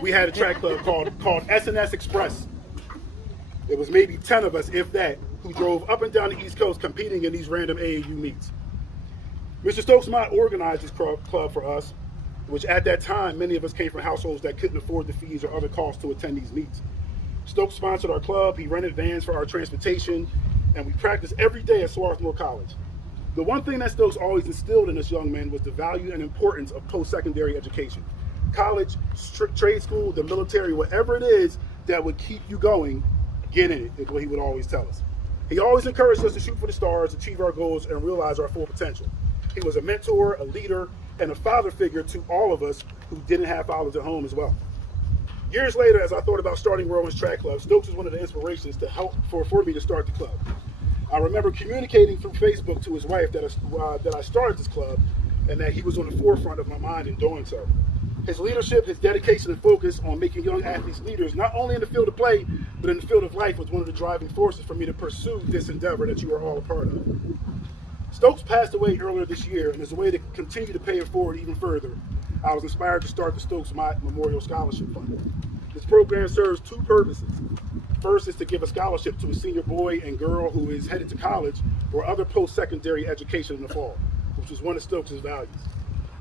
we had a track club called S&S Express. It was maybe 10 of us, if that, who drove up and down the East Coast competing in these random AAU meets. Mr. Stokes Mott organized this club for us, which at that time, many of us came from households that couldn't afford the fees or other costs to attend these meets. Stokes sponsored our club, he rented vans for our transportation, and we practiced every day at Swarthmore College. The one thing that Stokes always instilled in us young men was the value and importance of post-secondary education. College, trade school, the military, whatever it is that would keep you going, get in it, is what he would always tell us. He always encouraged us to shoot for the stars, achieve our goals, and realize our full potential. He was a mentor, a leader, and a father figure to all of us who didn't have fathers at home as well. Years later, as I thought about starting Whirlwinds Track Club, Stokes was one of the inspirations to help for me to start the club. I remember communicating through Facebook to his wife that I started this club and that he was on the forefront of my mind in doing so. His leadership, his dedication and focus on making young athletes leaders, not only in the field of play, but in the field of life, was one of the driving forces for me to pursue this endeavor that you are all a part of. Stokes passed away earlier this year, and as a way to continue to pay it forward even further, I was inspired to start the Stokes Mott Memorial Scholarship Fund. This program serves two purposes. First is to give a scholarship to a senior boy and girl who is headed to college or other post-secondary education in the fall, which is one of Stokes' values.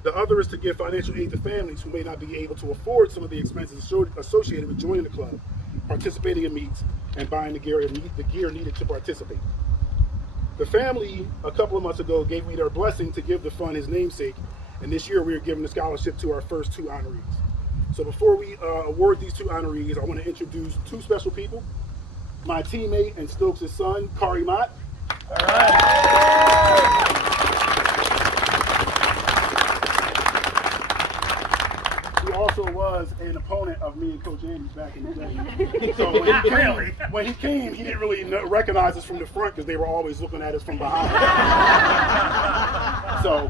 The other is to give financial aid to families who may not be able to afford some of the expenses associated with joining the club, participating in meets, and buying the gear needed to participate. The family, a couple of months ago, gave me their blessing to give the fund his namesake, and this year we are giving the scholarship to our first two honorees. So before we award these two honorees, I want to introduce two special people. My teammate and Stokes' son, Kari Mott. All right. He also was an opponent of me and Coach Andy back in the day. So when he came, he didn't really recognize us from the front because they were always looking at us from behind. So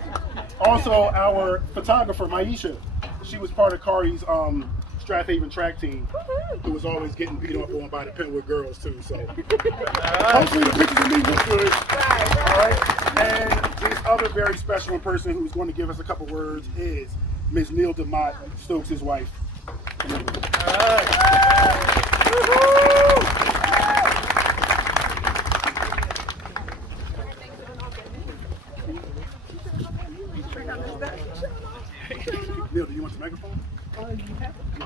also our photographer, Maisha. She was part of Kari's Strathaven track team, who was always getting beat up on by the Penwood girls too. So hopefully the pictures of me look good. All right. And this other very special person who's going to give us a couple words is Ms. Nilda Mott, Stokes' wife. All right. Neil, do you want the microphone? You have it.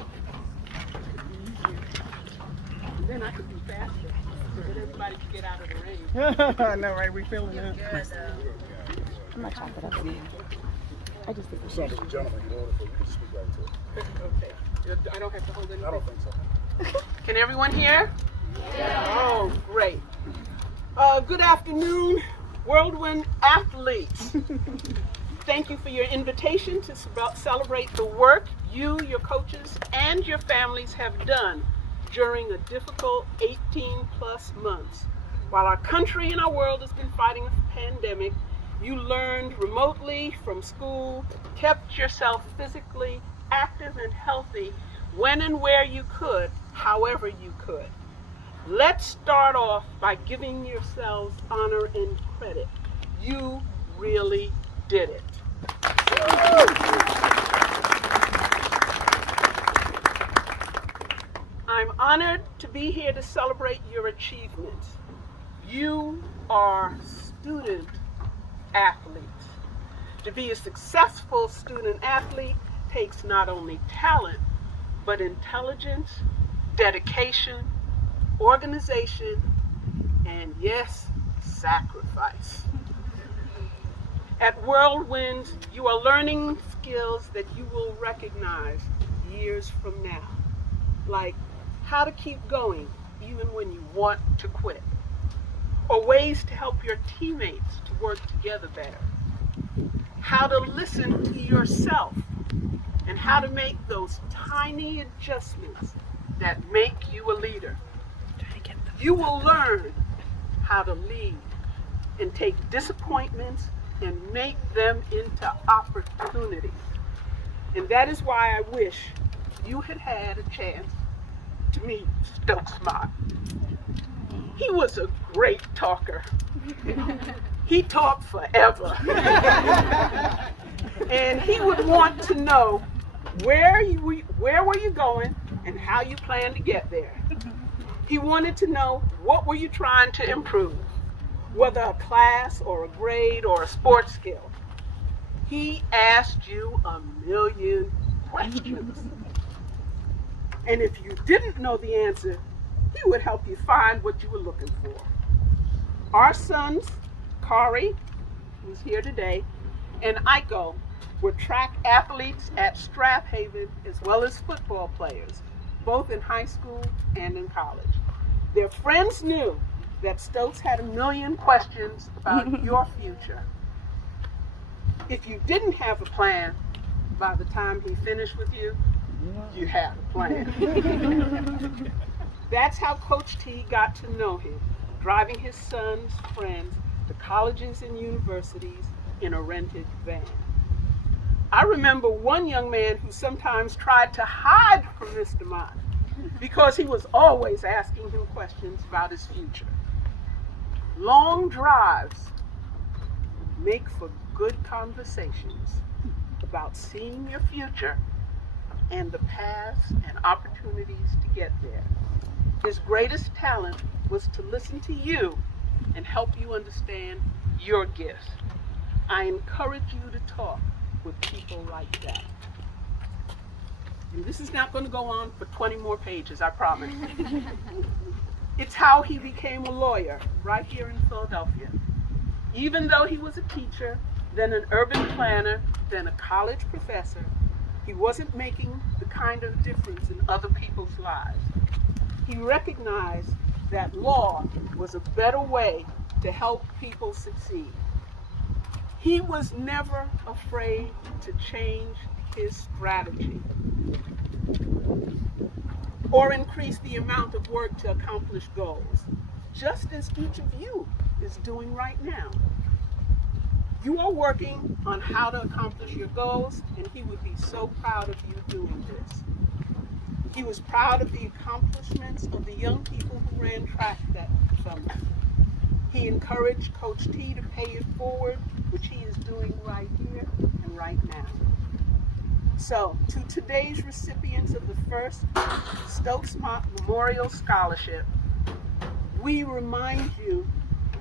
Then I could be faster, so that everybody could get out of the rain. I know, right? We feeling that. I'm not chopping it up anymore. I just think Some of the gentlemen, in order for you to speak right to it. Okay. I don't have to hold anything. I don't think so. Can everyone hear? Yeah. Oh, great. Good afternoon, Whirlwind athletes. Thank you for your invitation to celebrate the work you, your coaches, and your families have done during a difficult 18-plus months. While our country and our world has been fighting a pandemic, you learned remotely from school, kept yourself physically active and healthy when and where you could, however you could. Let's start off by giving yourselves honor and credit. You really did it. I'm honored to be here to celebrate your achievements. You are student athletes. To be a successful student athlete takes not only talent, but intelligence, dedication, organization, and yes, sacrifice. At Whirlwinds, you are learning skills that you will recognize years from now, like how to keep going even when you want to quit, or ways to help your teammates to work together better, how to listen to yourself, and how to make those tiny adjustments that make you a leader. You will learn how to lead and take disappointments and make them into opportunities. And that is why I wish you had had a chance to meet Stokes Mott. He was a great talker. He talked forever. And he would want to know where were you going and how you plan to get there. He wanted to know, what were you trying to improve, whether a class or a grade or a sports skill. He asked you a million questions. And if you didn't know the answer, he would help you find what you were looking for. Our sons, Kari, who's here today, and Iko, were track athletes at Strathaven as well as football players, both in high school and in college. Their friends knew that Stokes had a million questions about your future. If you didn't have a plan, by the time he finished with you, you had a plan. That's how Coach T got to know him, driving his son's friends to colleges and universities in a rented van. I remember one young man who sometimes tried to hide from Mr. Mott because he was always asking him questions about his future. Long drives make for good conversations about seeing your future and the paths and opportunities to get there. His greatest talent was to listen to you and help you understand your gifts. I encourage you to talk with people like that. And this is not going to go on for 20 more pages, I promise. It's how he became a lawyer right here in Philadelphia. Even though he was a teacher, then an urban planner, then a college professor, he wasn't making the kind of difference in other people's lives. He recognized that law was a better way to help people succeed. He was never afraid to change his strategy or increase the amount of work to accomplish goals, just as each of you is doing right now. You are working on how to accomplish your goals, and he would be so proud of you doing this. He was proud of the accomplishments of the young people who ran track that summer. He encouraged Coach T to pay it forward, which he is doing right here and right now. So, to today's recipients of the first Stokes Mott Memorial Scholarship, we remind you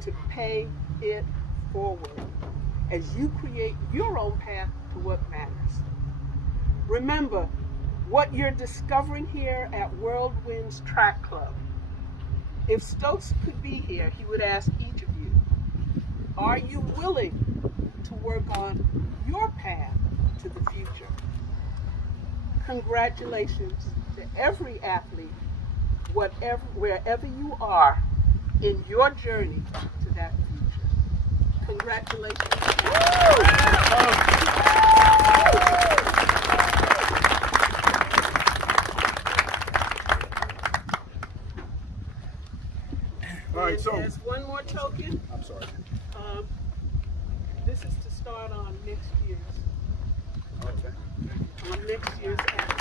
to pay it forward as you create your own path to what matters. Remember what you're discovering here at Whirlwinds Track Club. If Stokes could be here, he would ask each of you, are you willing to work on your path to the future? Congratulations to every athlete, wherever you are in your journey to that future. Congratulations. All right, so There's one more token. I'm sorry. This is to start on next year's. Okay. On next year's athlete.